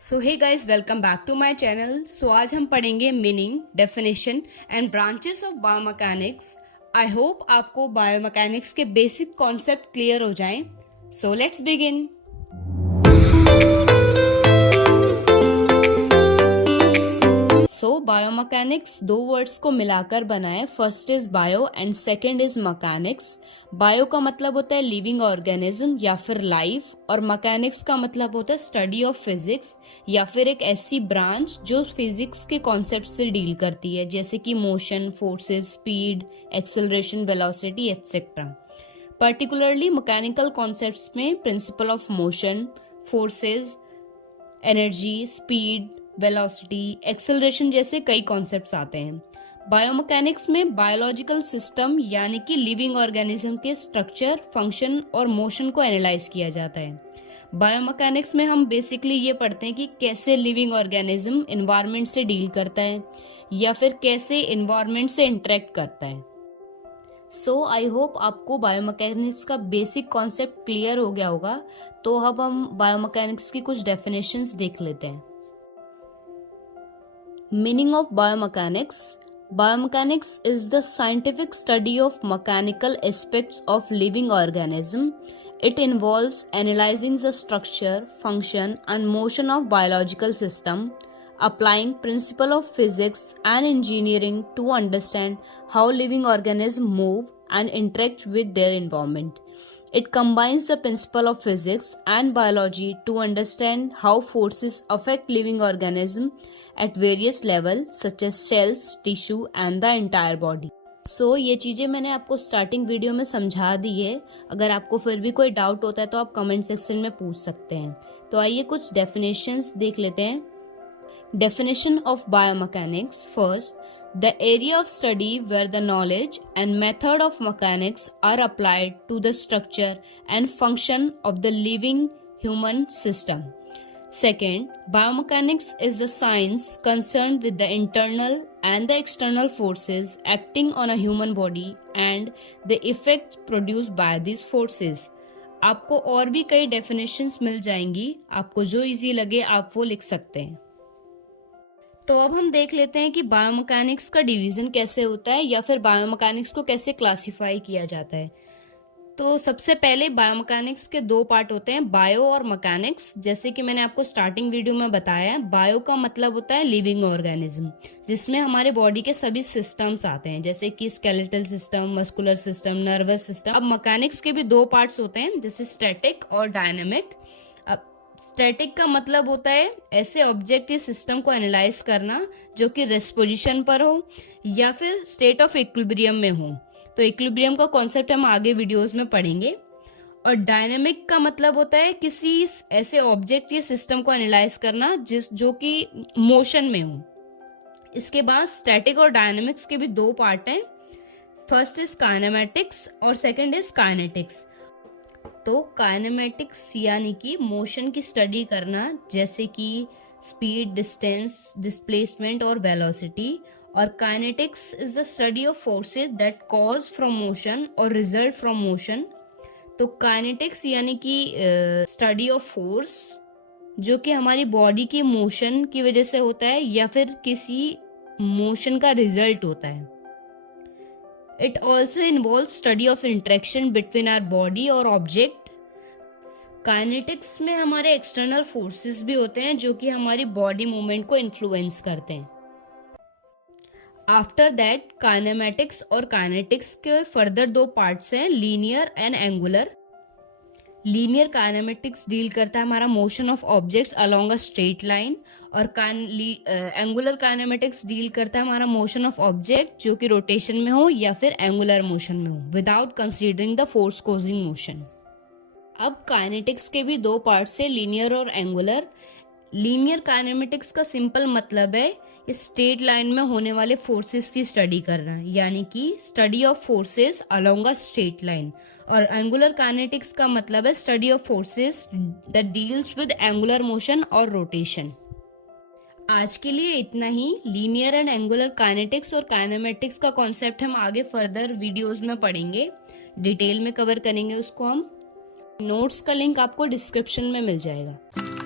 So hey guys, welcome back to my channel. So आज हम पढ़ेंगे meaning, definition and branches of biomechanics. I hope आपको biomechanics के basic concept clear हो जाएं। So let's begin. So biomechanics दो words को मिलाकर बना है। First is bio and second is mechanics. Bio का मतलब होता है लिविंग ऑर्गेनिज्म या फिर लाइफ, और मैकेनिक्स का मतलब होता है स्टडी ऑफ फिजिक्स या फिर एक ऐसी ब्रांच जो फिजिक्स के कॉन्सेप्ट से डील करती है, जैसे कि motion, forces, speed, acceleration, velocity etcetera. Particularly mechanical concepts में principle of motion, forces, energy, speed, velocity, acceleration जैसे कई कॉन्सेप्ट्स आते हैं। बायोमैकेनिक्स में बायोलॉजिकल सिस्टम यानी कि लिविंग ऑर्गेनिज्म के स्ट्रक्चर, फंक्शन और मोशन को एनालाइज किया जाता है। बायोमैकेनिक्स में हम बेसिकली ये पढ़ते हैं कि कैसे लिविंग ऑर्गेनिज्म एनवायरनमेंट से डील करता है या फिर कैसे एनवायरनमेंट से इंटरेक्ट करता है। सो आई होप आपको बायोमैकेनिक्स का बेसिक कॉन्सेप्ट क्लियर हो गया होगा। तो अब हम बायोमैकेनिक्स की कुछ डेफिनेशंस देख लेते हैं। Meaning of biomechanics. Biomechanics is the scientific study of mechanical aspects of living organism. It involves analyzing the structure, function and motion of biological system, applying principle of physics and engineering to understand how living organisms move and interact with their environment. It combines the principle of physics and biology to understand how forces affect living organisms at various levels such as cells, tissue and the entire body. So ये चीज़ें मैंने आपको starting video में समझा दी है। अगर आपको फिर भी कोई डाउट होता है तो आप कमेंट सेक्शन में पूछ सकते हैं। तो आइए कुछ डेफिनेशंस देख लेते हैं। Definition of biomechanics. First, the area of study where the knowledge and method of mechanics are applied to the structure and function of the living human system. Second, biomechanics is the science concerned with the internal and the external forces acting on a human body and the effects produced by these forces. आपको और भी कई definitions मिल जाएंगी, आपको जो easy लगे आप वो लिख सकते हैं। तो अब हम देख लेते हैं कि बायोमैकेनिक्स का डिवीजन कैसे होता है या फिर बायोमैकेनिक्स को कैसे क्लासिफाई किया जाता है। तो सबसे पहले बायोमैकेनिक्स के दो पार्ट होते हैं, बायो और मैकेनिक्स। जैसे कि मैंने आपको स्टार्टिंग वीडियो में बताया, बायो का मतलब होता है लिविंग ऑर्गेनिज्म, जिसमें हमारे बॉडी के सभी सिस्टम्स आते हैं, जैसे कि skeletal system, muscular system, nervous system. अब मैकेनिक्स के भी दो पार्ट्स होते हैं, जैसे स्टैटिक और डायनेमिक। स्टैटिक का मतलब होता है ऐसे ऑब्जेक्ट या सिस्टम को एनालाइज करना जो कि रेस्ट पोजीशन पर हो या फिर स्टेट ऑफ इक्विलिब्रियम में हो। तो इक्विलिब्रियम का कॉन्सेप्ट हम आगे वीडियोस में पढ़ेंगे। और डायनेमिक का मतलब होता है किसी ऐसे ऑब्जेक्ट या सिस्टम को एनालाइज करना जो कि मोशन में हो। इसके बाद स्टैटिक और डायनेमिक्स के भी दो पार्ट हैं। फर्स्ट इज काइनेमेटिक्स और सेकेंड इज काइनेटिक्स। तो काइनेमेटिक्स यानी कि मोशन की स्टडी करना, जैसे कि स्पीड, डिस्टेंस, डिस्प्लेसमेंट और वेलोसिटी। और kinetics is the study of forces that cause from motion और रिजल्ट फ्रॉम मोशन। तो काइनेटिक्स यानी कि स्टडी ऑफ फोर्स जो कि हमारी बॉडी की मोशन की वजह से होता है या फिर किसी मोशन का रिजल्ट होता है। It also involves study of interaction between our body और object. काइनेटिक्स में हमारे एक्सटर्नल फोर्सेस भी होते हैं जो कि हमारी बॉडी मूवमेंट को इन्फ्लुएंस करते हैं। आफ्टर दैट काइनेमेटिक्स और काइनेटिक्स के फर्दर दो पार्ट्स हैं, linear and angular. Linear kinematics deal करता है हमारा motion of objects along a straight line, और एंगुलर काइनेमेटिक्स डील करता है हमारा मोशन ऑफ ऑब्जेक्ट जो कि रोटेशन में हो या फिर एंगुलर मोशन में हो without considering the force causing motion. अब काइनेटिक्स के भी दो पार्ट्स है, लीनियर और एंगुलर। लीनियर काइनेमेटिक्स का सिंपल मतलब है स्ट्रेट लाइन में होने वाले फोर्सेस की स्टडी करना, यानी कि study of forces along a straight line. और एंगुलर काइनेटिक्स का मतलब है study of forces that deals with angular motion और रोटेशन। आज के लिए इतना ही। लीनियर एंड एंगुलर काइनेटिक्स और काइनेमेटिक्स का कॉन्सेप्ट हम आगे फर्दर वीडियोस में पढ़ेंगे, डिटेल में कवर करेंगे उसको हम। नोट्स का लिंक आपको डिस्क्रिप्शन में मिल जाएगा।